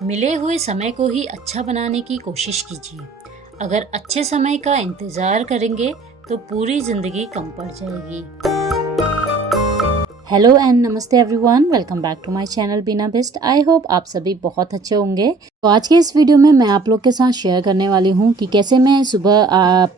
मिले हुए समय को ही अच्छा बनाने की कोशिश कीजिए। अगर अच्छे समय का इंतज़ार करेंगे तो पूरी ज़िंदगी कम पड़ जाएगी। Hello and namaste everyone, welcome back to my channel Beena best. I hope आप सभी बहुत अच्छे होंगे। तो आज के इस वीडियो में मैं आप लोग के साथ शेयर करने वाली हूँ कि कैसे मैं सुबह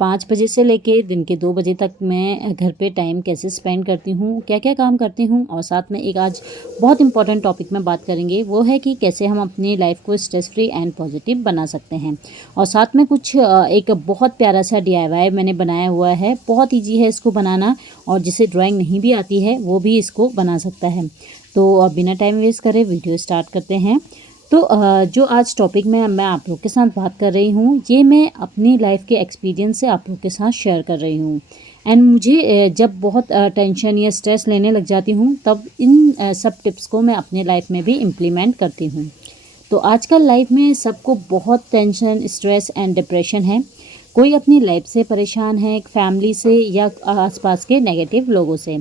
5 बजे से लेके दिन के 2 बजे तक मैं घर पे टाइम कैसे स्पेंड करती हूँ, क्या क्या काम करती हूँ। और साथ में एक आज बहुत इंपॉर्टेंट टॉपिक में बात करेंगे, वो है कि कैसे हम अपनी लाइफ को स्ट्रेस फ्री एंड पॉजिटिव बना सकते हैं। और साथ में कुछ एक बहुत प्यारा सा DIY मैंने बनाया हुआ है, बहुत ईजी है इसको बनाना, और जिसे ड्राइंग नहीं भी आती है वो भी इसको बना सकता है। तो अब बिना टाइम वेस्ट करे वीडियो स्टार्ट करते हैं। तो जो आज टॉपिक में मैं आप लोग के साथ बात कर रही हूँ, ये मैं अपनी लाइफ के एक्सपीरियंस से आप लोग के साथ शेयर कर रही हूँ। एंड मुझे जब बहुत टेंशन या स्ट्रेस लेने लग जाती हूँ, तब इन सब टिप्स को मैं अपने लाइफ में भी इम्प्लीमेंट करती हूँ। तो आजकल लाइफ में सबको बहुत टेंशन, स्ट्रेस एंड डिप्रेशन है। कोई अपनी लाइफ से परेशान है, फैमिली से या आसपास के नेगेटिव लोगों से।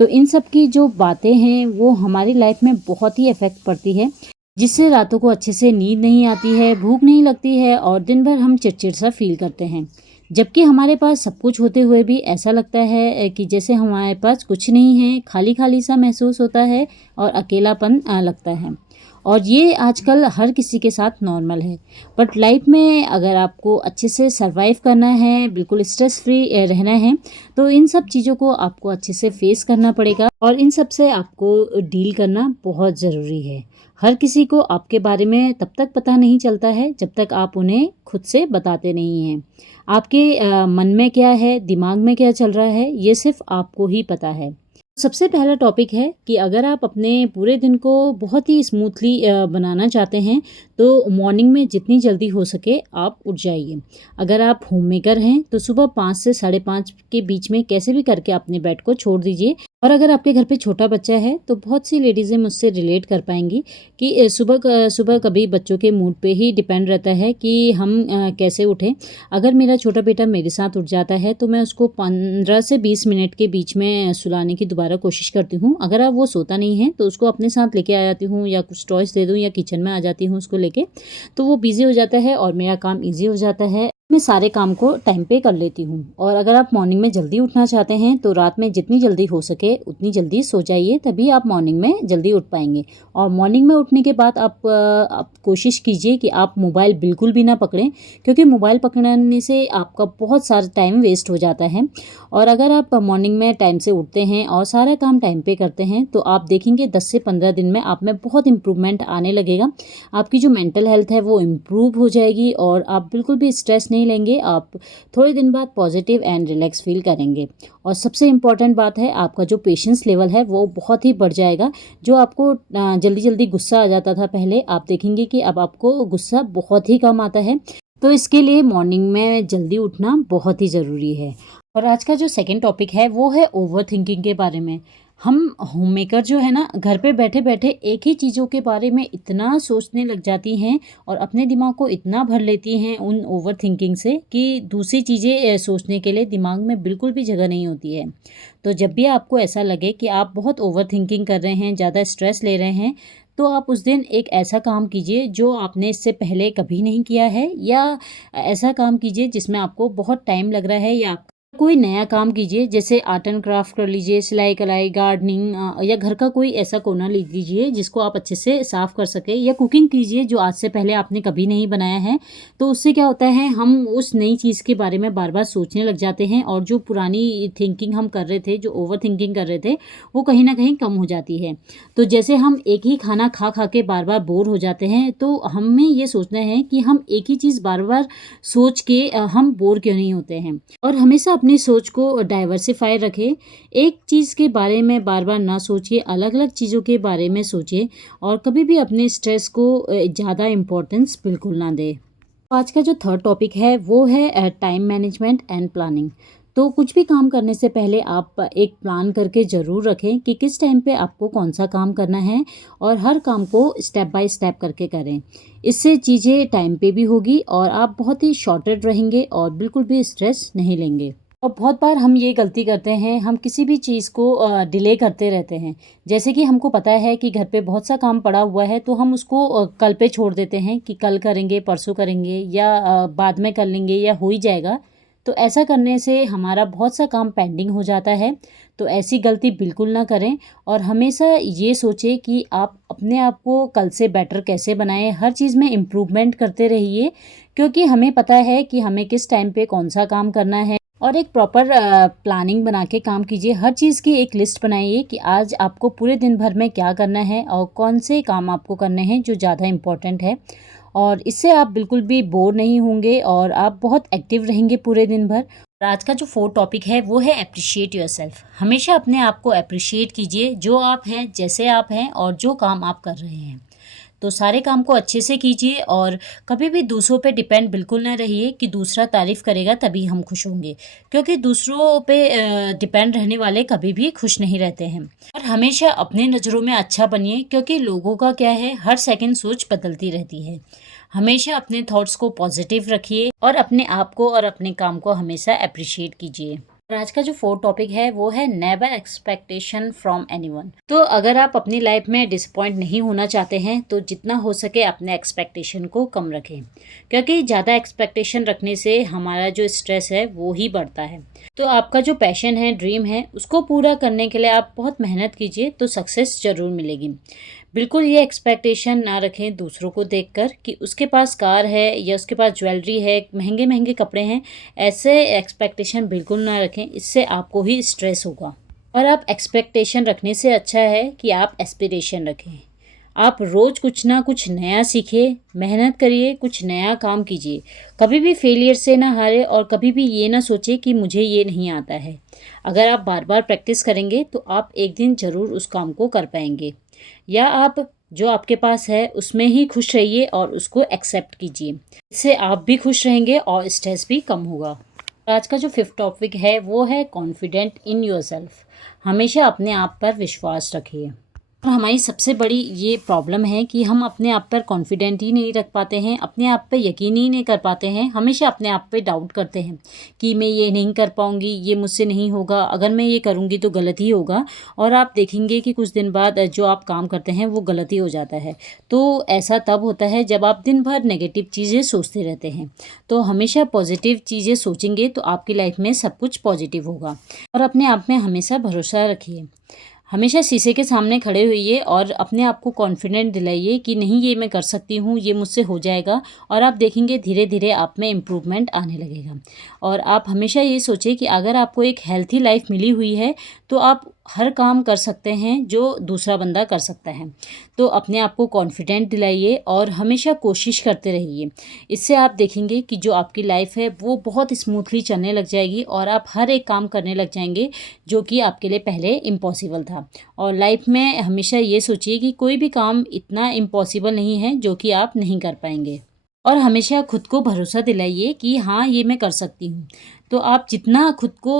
तो इन सब की जो बातें हैं वो हमारी लाइफ में बहुत ही इफ़ेक्ट पड़ती है, जिससे रातों को अच्छे से नींद नहीं आती है, भूख नहीं लगती है और दिन भर हम चिड़चिड़ सा फील करते हैं। जबकि हमारे पास सब कुछ होते हुए भी ऐसा लगता है कि जैसे हमारे पास कुछ नहीं है, खाली खाली सा महसूस होता है और अकेलापन लगता है। और ये आजकल हर किसी के साथ नॉर्मल है। बट लाइफ में अगर आपको अच्छे से सरवाइव करना है, बिल्कुल स्ट्रेस फ्री रहना है, तो इन सब चीज़ों को आपको अच्छे से फेस करना पड़ेगा और इन सब से आपको डील करना बहुत ज़रूरी है। हर किसी को आपके बारे में तब तक पता नहीं चलता है जब तक आप उन्हें खुद से बताते नहीं हैं। आपके मन में क्या है, दिमाग में क्या चल रहा है, ये सिर्फ आपको ही पता है। सबसे पहला टॉपिक है कि अगर आप अपने पूरे दिन को बहुत ही स्मूथली बनाना चाहते हैं, तो मॉर्निंग में जितनी जल्दी हो सके आप उठ जाइए। अगर आप होम मेकर हैं तो सुबह 5 से 5:30 के बीच में कैसे भी करके अपने बेड को छोड़ दीजिए। और अगर आपके घर पे छोटा बच्चा है तो बहुत सी लेडीज़ें मुझसे रिलेट कर पाएंगी कि सुबह कभी बच्चों के मूड पे ही डिपेंड रहता है कि हम कैसे उठें। अगर मेरा छोटा बेटा मेरे साथ उठ जाता है तो मैं उसको 15 से 20 मिनट के बीच में सुलाने की दोबारा कोशिश करती हूँ। अगर अब वो सोता नहीं है तो उसको अपने साथ लेके आ जाती हूँ, या कुछ टॉयज़ दे दूँ, या किचन में आ जाती हूँ उसको लेके। तो वो बिज़ी हो जाता है और मेरा काम ईज़ी हो जाता है। मैं सारे काम को टाइम पे कर लेती हूँ। और अगर आप मॉर्निंग में जल्दी उठना चाहते हैं तो रात में जितनी जल्दी हो सके उतनी जल्दी सो जाइए, तभी आप मॉर्निंग में जल्दी उठ पाएंगे। और मॉर्निंग में उठने के बाद आप कोशिश कीजिए कि आप मोबाइल बिल्कुल भी ना पकड़ें, क्योंकि मोबाइल पकड़ने से आपका बहुत सारा टाइम वेस्ट हो जाता है। और अगर आप मॉर्निंग में टाइम से उठते हैं और सारा काम टाइम पे करते हैं तो आप देखेंगे 10 से 15 दिन में आप में बहुत इम्प्रूवमेंट आने लगेगा। आपकी जो मेंटल हेल्थ है वो इम्प्रूव हो जाएगी और आप बिल्कुल भी स्ट्रेस नहीं लेंगे। आप थोड़े दिन बाद पॉजिटिव एंड रिलैक्स फील करेंगे। और सबसे इम्पॉर्टेंट बात है, आपका जो पेशेंस लेवल है वो बहुत ही बढ़ जाएगा। जो आपको जल्दी जल्दी गुस्सा आ जाता था पहले, आप देखेंगे कि अब आपको गुस्सा बहुत ही कम आता है। तो इसके लिए मॉर्निंग में जल्दी उठना बहुत ही ज़रूरी है। और आज का जो सेकंड टॉपिक है वो है ओवर थिंकिंग के बारे में। हम होम मेकर जो है ना, घर पे बैठे बैठे एक ही चीज़ों के बारे में इतना सोचने लग जाती हैं और अपने दिमाग को इतना भर लेती हैं उन ओवर थिंकिंग से कि दूसरी चीज़ें सोचने के लिए दिमाग में बिल्कुल भी जगह नहीं होती है। तो जब भी आपको ऐसा लगे कि आप बहुत ओवर थिंकिंग कर रहे हैं, ज़्यादा स्ट्रेस ले रहे हैं, तो आप उस दिन एक ऐसा काम कीजिए जो आपने इससे पहले कभी नहीं किया है, या ऐसा काम कीजिए जिसमें आपको बहुत टाइम लग रहा है, या कोई नया काम कीजिए, जैसे आर्ट एंड क्राफ्ट कर लीजिए, सिलाई कढ़ाई, गार्डनिंग, या घर का कोई ऐसा कोना लिख लीजिए जिसको आप अच्छे से साफ़ कर सके, या कुकिंग कीजिए जो आज से पहले आपने कभी नहीं बनाया है। तो उससे क्या होता है, हम उस नई चीज़ के बारे में बार बार सोचने लग जाते हैं और जो पुरानी थिंकिंग हम कर रहे थे, जो ओवर थिंकिंग कर रहे थे, वो कहीं ना कहीं कम हो जाती है। तो जैसे हम एक ही खाना खा खा के बार बार बोर हो जाते हैं, तो हमें ये सोचना है कि हम एक ही चीज़ बार बार सोच के हम बोर क्यों नहीं होते हैं। और हमेशा अपनी सोच को डाइवर्सिफाई रखें। एक चीज़ के बारे में बार बार ना सोचिए, अलग अलग चीज़ों के बारे में सोचिए, और कभी भी अपने स्ट्रेस को ज़्यादा इम्पोर्टेंस बिल्कुल ना दें। आज का जो थर्ड टॉपिक है वो है टाइम मैनेजमेंट एंड प्लानिंग। तो कुछ भी काम करने से पहले आप एक प्लान करके ज़रूर रखें कि किस टाइम पे आपको कौन सा काम करना है, और हर काम को स्टेप बाय स्टेप करके करें। इससे चीज़ें टाइम पे भी होगी और आप बहुत ही शॉर्टेड रहेंगे और बिल्कुल भी स्ट्रेस नहीं लेंगे। और बहुत बार हम ये गलती करते हैं, हम किसी भी चीज़ को डिले करते रहते हैं। जैसे कि हमको पता है कि घर पे बहुत सा काम पड़ा हुआ है, तो हम उसको कल पे छोड़ देते हैं कि कल करेंगे, परसों करेंगे या बाद में कर लेंगे या हो ही जाएगा। तो ऐसा करने से हमारा बहुत सा काम पेंडिंग हो जाता है। तो ऐसी गलती बिल्कुल ना करें और हमेशा ये सोचें कि आप अपने आप को कल से बेटर कैसे बनाएँ, हर चीज़ में इम्प्रूवमेंट करते रहिए, क्योंकि हमें पता है कि हमें किस टाइम पे कौन-सा काम करना है। और एक प्रॉपर प्लानिंग बना के काम कीजिए। हर चीज़ की एक लिस्ट बनाइए कि आज आपको पूरे दिन भर में क्या करना है और कौन से काम आपको करने हैं जो ज़्यादा इम्पोर्टेंट है। और इससे आप बिल्कुल भी बोर नहीं होंगे और आप बहुत एक्टिव रहेंगे पूरे दिन भर। और आज का जो 4th टॉपिक है वो है एप्रिशिएट योरसेल्फ। हमेशा अपने आप को एप्रिशिएट कीजिए, जो आप हैं, जैसे आप हैं और जो काम आप कर रहे हैं। तो सारे काम को अच्छे से कीजिए और कभी भी दूसरों पे डिपेंड बिल्कुल ना रहिए कि दूसरा तारीफ़ करेगा तभी हम खुश होंगे, क्योंकि दूसरों पे डिपेंड रहने वाले कभी भी खुश नहीं रहते हैं। और हमेशा अपने नज़रों में अच्छा बनिए, क्योंकि लोगों का क्या है, हर सेकंड सोच बदलती रहती है। हमेशा अपने थॉट्स को पॉजिटिव रखिए और अपने आप को और अपने काम को हमेशा अप्रिशिएट कीजिए। और आज का जो 4th टॉपिक है वो है नेवर एक्सपेक्टेशन फ्रॉम एनीवन। तो अगर आप अपनी लाइफ में डिसअपॉइंट नहीं होना चाहते हैं तो जितना हो सके अपने एक्सपेक्टेशन को कम रखें, क्योंकि ज़्यादा एक्सपेक्टेशन रखने से हमारा जो स्ट्रेस है वो ही बढ़ता है। तो आपका जो पैशन है, ड्रीम है, उसको पूरा करने के लिए आप बहुत मेहनत कीजिए तो सक्सेस ज़रूर मिलेगी। बिल्कुल ये एक्सपेक्टेशन ना रखें दूसरों को देखकर कि उसके पास कार है या उसके पास ज्वेलरी है, महंगे महंगे कपड़े हैं। ऐसे एक्सपेक्टेशन बिल्कुल ना रखें, इससे आपको ही स्ट्रेस होगा। और आप एक्सपेक्टेशन रखने से अच्छा है कि आप एस्पिरेशन रखें। आप रोज़ कुछ ना कुछ नया सीखिए, मेहनत करिए, कुछ नया काम कीजिए। कभी भी फेलियर से ना हारे और कभी भी ये ना सोचिए कि मुझे ये नहीं आता है। अगर आप बार बार प्रैक्टिस करेंगे तो आप एक दिन ज़रूर उस काम को कर पाएंगे। या आप जो आपके पास है उसमें ही खुश रहिए और उसको एक्सेप्ट कीजिए। इससे आप भी खुश रहेंगे और स्ट्रेस भी कम होगा। आज का जो 5th टॉपिक है वो है कॉन्फिडेंट इन योरसेल्फ। हमेशा अपने आप पर विश्वास रखिए। और हमारी सबसे बड़ी ये प्रॉब्लम है कि हम अपने आप पर कॉन्फिडेंट ही नहीं रख पाते हैं, अपने आप पे यकीन ही नहीं कर पाते हैं। हमेशा अपने आप पे डाउट करते हैं कि मैं ये नहीं कर पाऊँगी, ये मुझसे नहीं होगा, अगर मैं ये करूँगी तो गलत ही होगा। और आप देखेंगे कि कुछ दिन बाद जो आप काम करते हैं वो गलत ही हो जाता है। तो ऐसा तब होता है जब आप दिन भर नेगेटिव चीज़ें सोचते रहते हैं। तो हमेशा पॉजिटिव चीज़ें सोचेंगे तो आपकी लाइफ में सब कुछ पॉजिटिव होगा। और अपने आप में हमेशा भरोसा रखिए। हमेशा शीशे के सामने खड़े होइए और अपने आप को कॉन्फिडेंट दिलाइए कि नहीं, ये मैं कर सकती हूँ, ये मुझसे हो जाएगा। और आप देखेंगे धीरे धीरे आप में इम्प्रूवमेंट आने लगेगा। और आप हमेशा ये सोचें कि अगर आपको एक हेल्थी लाइफ मिली हुई है तो आप हर काम कर सकते हैं जो दूसरा बंदा कर सकता है। तो अपने आप को कॉन्फिडेंट दिलाइए और हमेशा कोशिश करते रहिए। इससे आप देखेंगे कि जो आपकी लाइफ है वो बहुत स्मूथली चलने लग जाएगी और आप हर एक काम करने लग जाएंगे जो कि आपके लिए पहले इम्पॉसिबल था। और लाइफ में हमेशा ये सोचिए कि कोई भी काम इतना इम्पॉसिबल नहीं है जो कि आप नहीं कर पाएंगे। और हमेशा खुद को भरोसा दिलाइए कि हाँ, ये मैं कर सकती हूँ। तो आप जितना खुद को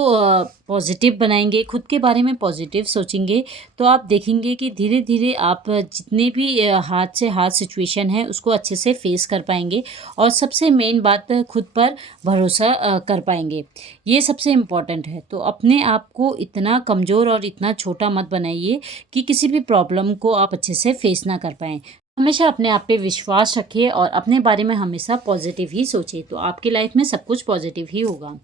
पॉजिटिव बनाएंगे, खुद के बारे में पॉजिटिव सोचेंगे, तो आप देखेंगे कि धीरे धीरे आप जितने भी हाथ से हाथ सिचुएशन है उसको अच्छे से फेस कर पाएंगे। और सबसे मेन बात, खुद पर भरोसा कर पाएंगे। ये सबसे इम्पॉर्टेंट है। तो अपने आप को इतना कमज़ोर और इतना छोटा मत बनाइए कि किसी भी प्रॉब्लम को आप अच्छे से फेस ना कर पाएँ। हमेशा अपने आप पे विश्वास रखिए और अपने बारे में हमेशा पॉजिटिव ही सोचिए, तो आपकी लाइफ में सब कुछ पॉजिटिव ही होगा।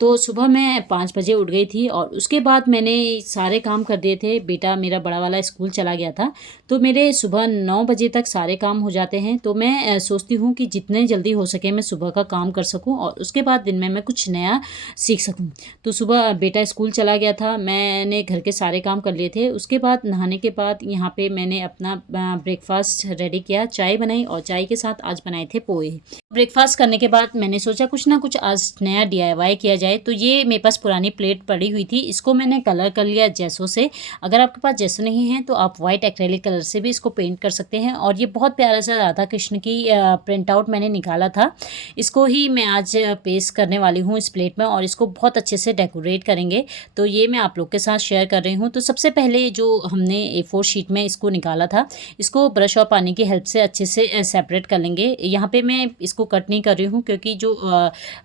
तो सुबह मैं 5 बजे उठ गई थी और उसके बाद मैंने सारे काम कर दिए थे। बेटा मेरा बड़ा वाला स्कूल चला गया था, तो मेरे सुबह 9 बजे तक सारे काम हो जाते हैं। तो मैं सोचती हूँ कि जितने जल्दी हो सके मैं सुबह का काम कर सकूँ और उसके बाद दिन में मैं कुछ नया सीख सकूँ। तो सुबह बेटा स्कूल चला गया था, मैंने घर के सारे काम कर लिए थे। उसके बाद नहाने के बाद यहाँ पे मैंने अपना ब्रेकफास्ट रेडी किया, चाय बनाई और चाय के साथ आज बनाए थे पोहे। ब्रेकफास्ट करने के बाद मैंने सोचा कुछ ना कुछ आज नया DIY किया जाए। तो ये मेरे पास पुरानी प्लेट पड़ी हुई थी, इसको मैंने कलर कर लिया जेसो से। अगर आपके पास जेसो नहीं है तो आप वाइट एक्रेलिक कलर से भी इसको पेंट कर सकते हैं। और ये बहुत प्यारा सा राधा कृष्ण की प्रिंट आउट मैंने निकाला था। इसको ही मैं आज पेस्ट करने वाली हूँ इस प्लेट में और इसको बहुत अच्छे से डेकोरेट करेंगे। तो ये मैं आप लोग के साथ शेयर कर रही हूँ। तो सबसे पहले जो हमने A4 शीट में इसको निकाला था, इसको ब्रश और पानी की हेल्प से अच्छे से सेपरेट कर लेंगे। यहाँ पे मैं इसको इसको कट नहीं कर रही हूँ, क्योंकि जो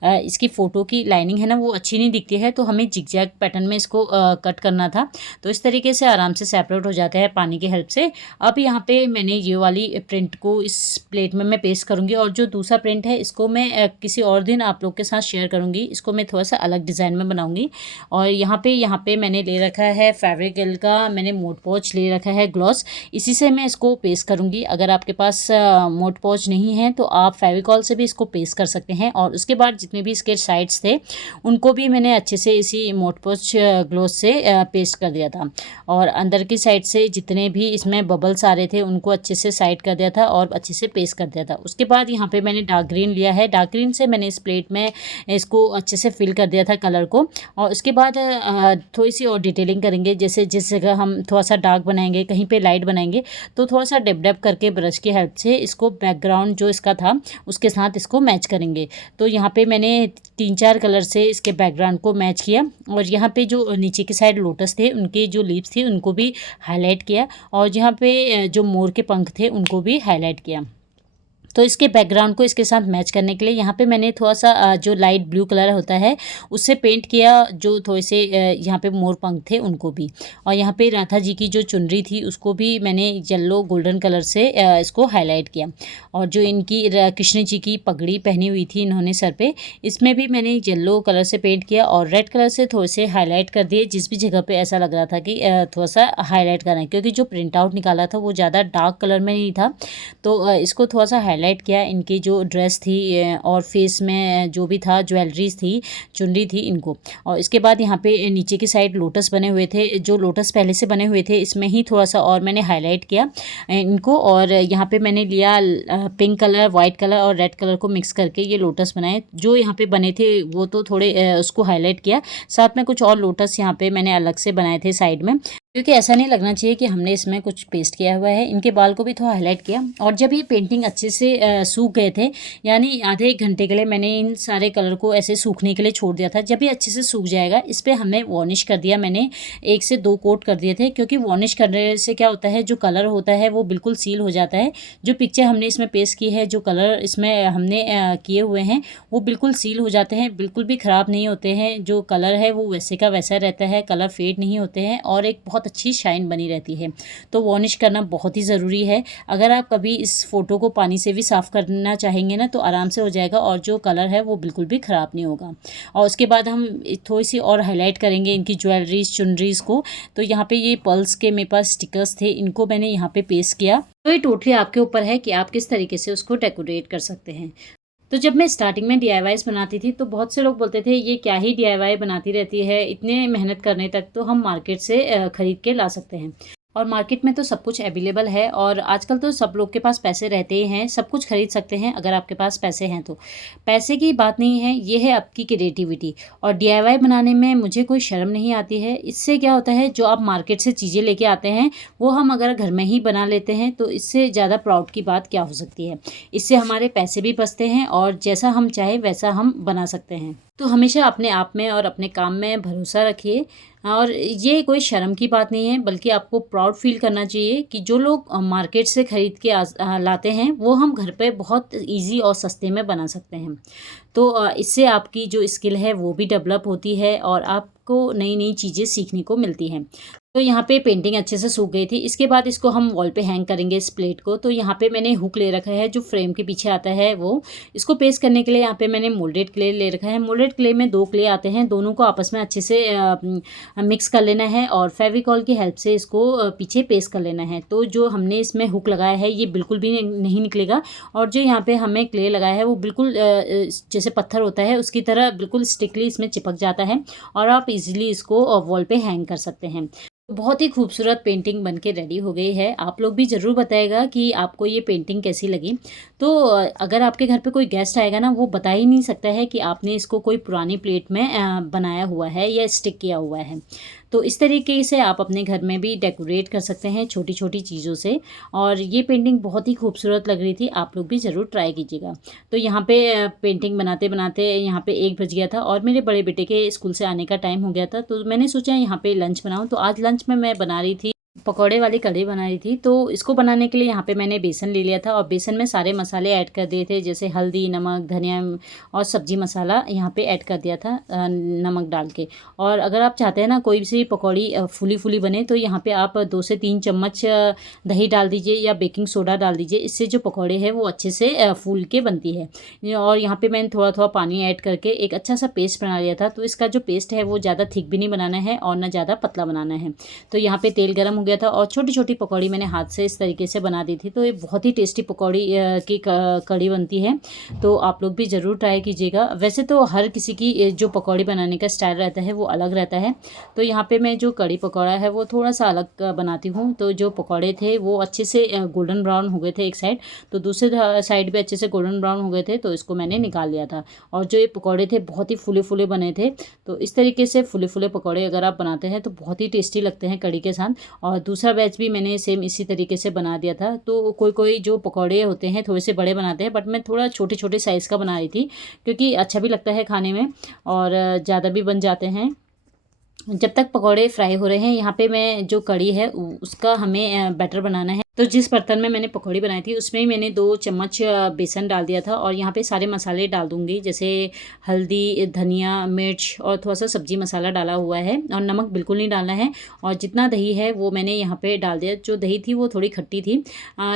इसकी फ़ोटो की लाइनिंग है ना वो अच्छी नहीं दिखती है, तो हमें जिगजैग पैटर्न में इसको कट करना था। तो इस तरीके से आराम से सेपरेट हो जाता है पानी की हेल्प से। अब यहाँ पे मैंने ये वाली प्रिंट को इस प्लेट में मैं पेस्ट करूँगी, और जो दूसरा प्रिंट है इसको मैं किसी और दिन आप लोग के साथ शेयर करूँगी। इसको मैं थोड़ा सा अलग डिज़ाइन में बनाऊँगी। और यहाँ पे मैंने ले रखा है फेविक्रिल का, मैंने मोड पोंच ले रखा है ग्लॉस, इसी से मैं इसको पेस्ट करूँगी। अगर आपके पास मोड पोंच नहीं है तो आप फेविकॉल से भी इसको पेस्ट कर सकते हैं। और उसके बाद जितने भी इसके साइड्स थे उनको भी मैंने अच्छे से इसी मोड पोंच ग्लॉस से पेस्ट कर दिया था। और अंदर की साइड से जितने भी इसमें बबल्स आ रहे थे उनको अच्छे से साइड कर दिया था और अच्छे से पेस्ट कर दिया था। उसके बाद यहाँ पे मैंने डार्क ग्रीन लिया है, डार्क ग्रीन से मैंने इस प्लेट में इसको अच्छे से फिल कर दिया था कलर को। और उसके बाद थोड़ी सी और डिटेलिंग करेंगे, जैसे जिस जगह हम थोड़ा सा डार्क बनाएंगे, कहीं पे लाइट बनाएंगे, तो थोड़ा सा डैब डैब करके ब्रश की हेल्प से इसको बैकग्राउंड जो इसका था उसके साथ इसको मैच करेंगे। तो यहाँ पे मैंने 3-4 कलर से इसके बैकग्राउंड को मैच किया। और यहाँ पे जो नीचे की साइड लोटस थे उनके जो लीव्स थे उनको भी हाईलाइट किया, और यहाँ पे जो मोर के पंख थे उनको भी हाईलाइट किया। तो इसके बैकग्राउंड को इसके साथ मैच करने के लिए यहाँ पे मैंने थोड़ा सा जो लाइट ब्लू कलर होता है उससे पेंट किया, जो थोड़े से यहाँ पे मोर पंख थे उनको भी। और यहाँ पे राधा जी की जो चुनरी थी उसको भी मैंने येलो गोल्डन कलर से इसको हाईलाइट किया। और जो इनकी कृष्ण जी की पगड़ी पहनी हुई थी इन्होंने सर पे, इसमें भी मैंने येलो कलर से पेंट किया और रेड कलर से थोड़े से हाईलाइट कर दिए, जिस भी जगह पे ऐसा लग रहा था कि थोड़ा सा हाईलाइट करना है, क्योंकि जो प्रिंट आउट निकाला था वो ज़्यादा डार्क कलर में नहीं था। तो इसको थोड़ा सा हाईलाइट किया। इनकी जो ड्रेस थी और फेस में जो भी था, ज्वेलरीज थी, चुनरी थी, इनको। और इसके बाद यहाँ पे नीचे की साइड लोटस बने हुए थे, जो लोटस पहले से बने हुए थे इसमें ही थोड़ा सा और मैंने हाईलाइट किया इनको। और यहाँ पे मैंने लिया पिंक कलर, वाइट कलर और रेड कलर को मिक्स करके ये लोटस बनाए। जो यहाँ पे बने थे वो तो थोड़े उसको हाईलाइट किया, साथ में कुछ और लोटस यहाँ पे मैंने अलग से बनाए थे साइड में, क्योंकि ऐसा नहीं लगना चाहिए कि हमने इसमें कुछ पेस्ट किया हुआ है। इनके बाल को भी थोड़ा हाईलाइट किया। और जब ये पेंटिंग अच्छे से सूख गए थे, यानी आधे 1 घंटे के लिए मैंने इन सारे कलर को ऐसे सूखने के लिए छोड़ दिया था। जब ये अच्छे से सूख जाएगा इस पर हमने वार्निश कर दिया, मैंने 1 से 2 कोट कर दिए थे, क्योंकि वार्निश करने से क्या होता है, जो कलर होता है वो बिल्कुल सील हो जाता है। जो पिक्चर हमने इसमें पेस्ट की है, जो कलर इसमें हमने किए हुए हैं वो बिल्कुल सील हो जाते हैं, बिल्कुल भी ख़राब नहीं होते हैं। जो कलर है वो वैसे का वैसा रहता है, कलर फेड नहीं होते हैं और एक बहुत अच्छी शाइन बनी रहती है। तो वार्निश करना बहुत ही ज़रूरी है। अगर आप कभी इस फ़ोटो को पानी से भी साफ़ करना चाहेंगे ना तो आराम से हो जाएगा, और जो कलर है वो बिल्कुल भी ख़राब नहीं होगा। और उसके बाद हम थोड़ी सी और हाईलाइट करेंगे इनकी ज्वेलरीज, चुनरीज़ को। तो यहाँ पे ये पर्ल्स के मेरे पास स्टिकर्स थे, इनको मैंने यहाँ पे पेस्ट किया। तो ये टोटली आपके ऊपर है कि आप किस तरीके से उसको डेकोरेट कर सकते हैं। तो जब मैं स्टार्टिंग में DIYs बनाती थी तो बहुत से लोग बोलते थे ये क्या ही DIY बनाती रहती है, इतने मेहनत करने तक तो हम मार्केट से ख़रीद के ला सकते हैं। और मार्केट में तो सब कुछ अवेलेबल है, और आजकल तो सब लोग के पास पैसे रहते ही हैं, सब कुछ खरीद सकते हैं अगर आपके पास पैसे हैं तो। पैसे की बात नहीं है, ये है आपकी क्रिएटिविटी। और DIY बनाने में मुझे कोई शर्म नहीं आती है। इससे क्या होता है, जो आप मार्केट से चीज़ें लेके आते हैं वो हम अगर घर में ही बना लेते हैं तो इससे ज़्यादा प्राउड की बात क्या हो सकती है। इससे हमारे पैसे भी बचते हैं और जैसा हम चाहे वैसा हम बना सकते हैं। तो हमेशा अपने आप में और अपने काम में भरोसा रखिए। और ये कोई शर्म की बात नहीं है, बल्कि आपको प्राउड फील करना चाहिए कि जो लोग मार्केट से ख़रीद के लाते हैं वो हम घर पे बहुत इजी और सस्ते में बना सकते हैं। तो इससे आपकी जो स्किल है वो भी डेवलप होती है और आपको नई नई चीज़ें सीखने को मिलती हैं। तो यहाँ पे पेंटिंग अच्छे से सूख गई थी। इसके बाद इसको हम वॉल पे हैंग करेंगे इस प्लेट को। तो यहाँ पे मैंने हुक ले रखा है जो फ्रेम के पीछे आता है वो। इसको पेस्ट करने के लिए यहाँ पे मैंने मोल्डेड क्ले ले रखा है। मोल्डेड क्ले में 2 क्ले आते हैं, दोनों को आपस में अच्छे से मिक्स कर लेना है और फेविकॉल की हेल्प से इसको पीछे पेस्ट कर लेना है। तो जो हमने इसमें हुक लगाया है ये बिल्कुल भी नहीं निकलेगा, और जो यहाँ पे हमें क्ले लगाया है वो बिल्कुल जैसे पत्थर होता है उसकी तरह बिल्कुल स्टिकली इसमें चिपक जाता है, और आप इजीली इसको वॉल पे हैंग कर सकते हैं। बहुत ही खूबसूरत पेंटिंग बनके रेडी हो गई है। आप लोग भी ज़रूर बताइएगा कि आपको ये पेंटिंग कैसी लगी। तो अगर आपके घर पे कोई गेस्ट आएगा ना, वो बता ही नहीं सकता है कि आपने इसको कोई पुरानी प्लेट में बनाया हुआ है या स्टिक किया हुआ है। तो इस तरीके से आप अपने घर में भी डेकोरेट कर सकते हैं छोटी छोटी चीज़ों से। और ये पेंटिंग बहुत ही खूबसूरत लग रही थी, आप लोग भी ज़रूर ट्राई कीजिएगा। तो यहाँ पे पेंटिंग बनाते बनाते यहाँ पे 1 बज गया था और मेरे बड़े बेटे के स्कूल से आने का टाइम हो गया था। तो मैंने सोचा यहाँ पे लंच बनाऊँ। तो आज लंच में मैं बना रही थी पकौड़े वाली कढ़ी बनाई थी। तो इसको बनाने के लिए यहाँ पे मैंने बेसन ले लिया था और बेसन में सारे मसाले ऐड कर दिए थे, जैसे हल्दी, नमक, धनिया और सब्जी मसाला यहाँ पे ऐड कर दिया था नमक डाल के। और अगर आप चाहते हैं ना कोई सी पकौड़ी फूली फूली बने तो यहाँ पे आप 2 से 3 चम्मच दही डाल दीजिए या बेकिंग सोडा डाल दीजिए। इससे जो पकौड़े हैं वो अच्छे से फूल के बनती है। और यहाँ पे मैंने थोड़ा थोड़ा पानी ऐड करके एक अच्छा सा पेस्ट बना लिया था। तो इसका जो पेस्ट है वो ज़्यादा थिक भी नहीं बनाना है और ना ज़्यादा पतला बनाना है। तो यहाँ पे तेल गर्म हो गया था और छोटी छोटी पकौड़ी मैंने हाथ से इस तरीके से बना दी थी। तो ये बहुत ही टेस्टी पकौड़ी की कढ़ी बनती है। तो आप लोग भी ज़रूर ट्राई कीजिएगा। वैसे तो हर किसी की जो पकौड़ी बनाने का स्टाइल रहता है वो अलग रहता है। तो यहाँ पे मैं जो कढ़ी पकौड़ा है वो थोड़ा सा अलग बनाती हूँ। तो जो पकौड़े थे वो अच्छे से गोल्डन ब्राउन हो गए थे एक साइड, तो दूसरे साइड भी अच्छे से गोल्डन ब्राउन हो गए थे। तो इसको मैंने निकाल लिया था। और जो ये पकौड़े थे बहुत ही फूले फूले बने थे। तो इस तरीके से फूले फूले पकौड़े अगर आप बनाते हैं तो बहुत ही टेस्टी लगते हैं कढ़ी के साथ। और दूसरा बैच भी मैंने सेम इसी तरीके से बना दिया था। तो कोई कोई जो पकौड़े होते हैं थोड़े से बड़े बनाते हैं, बट मैं थोड़ा छोटे छोटे साइज़ का बना रही थी क्योंकि अच्छा भी लगता है खाने में और ज़्यादा भी बन जाते हैं। जब तक पकौड़े फ्राई हो रहे हैं यहाँ पे मैं जो कढ़ी है उसका हमें बैटर बनाना है। तो जिस बर्तन में मैंने पकौड़ी बनाई थी उसमें ही मैंने 2 चम्मच बेसन डाल दिया था और यहाँ पे सारे मसाले डाल दूँगी, जैसे हल्दी, धनिया, मिर्च और थोड़ा सा सब्जी मसाला डाला हुआ है और नमक बिल्कुल नहीं डालना है। और जितना दही है वो मैंने यहाँ पे डाल दिया। जो दही थी वो थोड़ी खट्टी थी।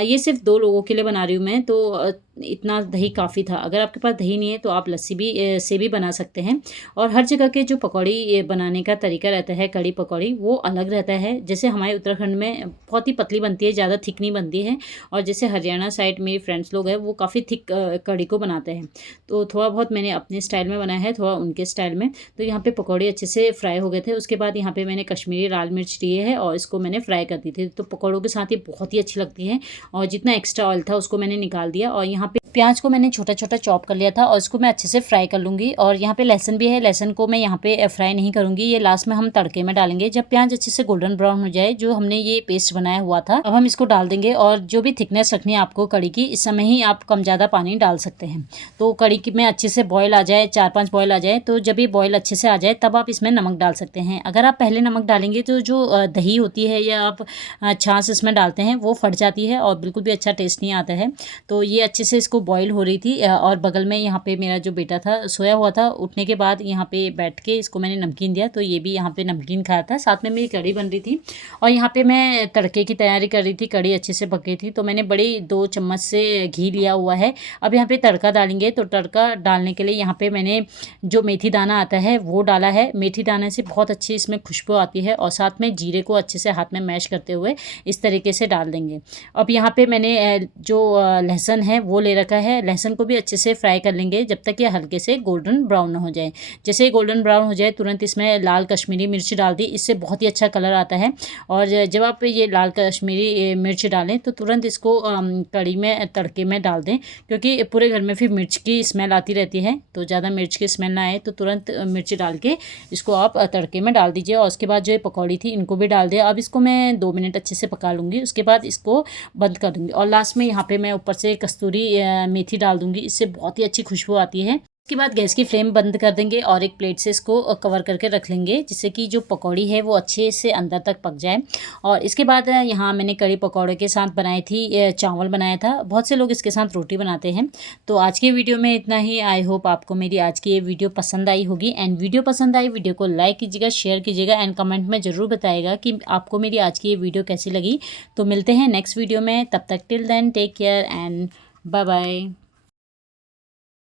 ये सिर्फ 2 लोगों के लिए बना रही हूँ मैं, तो इतना दही काफ़ी था। अगर आपके पास दही नहीं है तो आप लस्सी भी से भी बना सकते हैं। और हर जगह के जो पकौड़ी बनाने का तरीका रहता है, कढ़ी पकौड़ी वो अलग रहता है। जैसे हमारे उत्तराखंड में बहुत ही पतली बनती है, ज़्यादा थिक नहीं बनती है। और जैसे हरियाणा साइड मेरे फ्रेंड्स लोग हैं वो काफ़ी थिक कढ़ी को बनाते हैं। तो थोड़ा बहुत मैंने अपने स्टाइल में बनाया है, थोड़ा उनके स्टाइल में। तो यहाँ पे पकौड़े अच्छे से फ्राई हो गए थे। उसके बाद यहाँ पे मैंने कश्मीरी लाल मिर्च लिए है और इसको मैंने फ्राई कर दी थी। तो पकौड़ों के साथ ये बहुत ही अच्छी लगती है। और जितना एक्स्ट्रा ऑयल था उसको मैंने निकाल दिया। और यहाँ पे प्याज को मैंने छोटा छोटा चॉप कर लिया था और इसको मैं अच्छे से फ्राई कर लूँगी। और यहाँ पे लहसुन भी है, लहसुन को मैं यहाँ पे फ्राई नहीं करूँगी, ये लास्ट में हम तड़के में डालेंगे। जब प्याज अच्छे से गोल्डन ब्राउन हो जाए, जो हमने ये पेस्ट बनाया हुआ था, अब हम इसको डाल देंगे। और जो भी थिकनेस रखनी है आपको कढ़ी की, इस समय ही आप कम ज़्यादा पानी डाल सकते हैं। तो कढ़ी में अच्छे से बॉयल आ जाए, 4-5 बॉयल आ जाए, तो जब ये बॉयल अच्छे से आ जाए तब आप इसमें नमक डाल सकते हैं। अगर आप पहले नमक डालेंगे तो जो दही होती है या आप छाछ इसमें डालते हैं वो फट जाती है और बिल्कुल भी अच्छा टेस्ट नहीं आता है। तो ये अच्छे से इसको बॉयल हो रही थी और बगल में यहाँ पे मेरा जो बेटा था सोया हुआ था। उठने के बाद यहाँ पे बैठ के इसको मैंने नमकीन दिया, तो ये भी यहाँ पे नमकीन खाया था। साथ में मेरी कढ़ी बन रही थी और यहाँ पे मैं तड़के की तैयारी कर रही थी। कढ़ी अच्छे से पक गई थी तो मैंने बड़ी 2 चम्मच से घी लिया हुआ है। अब यहाँ पे तड़का डालेंगे। तो तड़का डालने के लिए यहाँ पे मैंने जो मेथी दाना आता है वो डाला है। मेथी दाने से बहुत अच्छी इसमें खुशबू आती है। और साथ में जीरे को अच्छे से हाथ में मैश करते हुए इस तरीके से डाल देंगे। अब यहाँ पे मैंने जो लहसुन है वो ले रखा है। लहसुन को भी अच्छे से फ्राई कर लेंगे जब तक ये हल्के से गोल्डन ब्राउन ना हो जाए। जैसे गोल्डन ब्राउन हो जाए तुरंत इसमें लाल कश्मीरी मिर्च डाल दी, इससे बहुत ही अच्छा कलर आता है। और जब आप ये लाल कश्मीरी मिर्च डालें तो तुरंत इसको कढ़ी में तड़के में डाल दें, क्योंकि पूरे घर में फिर मिर्च की स्मेल आती रहती है। तो ज़्यादा मिर्च की स्मेल ना आए तो तुरंत मिर्च डाल के इसको आप तड़के में डाल दीजिए। और उसके बाद जो ये पकौड़ी थी इनको भी डाल दिया। अब इसको मैं 2 मिनट अच्छे से पका लूँगी, उसके बाद इसको बंद कर दूँगी। और लास्ट में यहाँ पे मैं ऊपर से कस्तूरी मेथी डाल दूँगी, इससे बहुत ही अच्छी खुशबू आती है। उसके बाद गैस की फ्लेम बंद कर देंगे और एक प्लेट से इसको कवर करके रख लेंगे, जिससे कि जो पकौड़ी है वो अच्छे से अंदर तक पक जाए। और इसके बाद यहाँ मैंने कढ़ी पकौड़े के साथ बनाई थी, चावल बनाया था। बहुत से लोग इसके साथ रोटी बनाते हैं। तो आज के वीडियो में इतना ही। आई होप आपको मेरी आज की ये वीडियो पसंद आई होगी। एंड वीडियो पसंद आई, वीडियो को लाइक कीजिएगा, शेयर कीजिएगा एंड कमेंट में ज़रूर बताइएगा कि आपको मेरी आज की ये वीडियो कैसी लगी। तो मिलते हैं नेक्स्ट वीडियो में, तब तक till then take care and bye bye.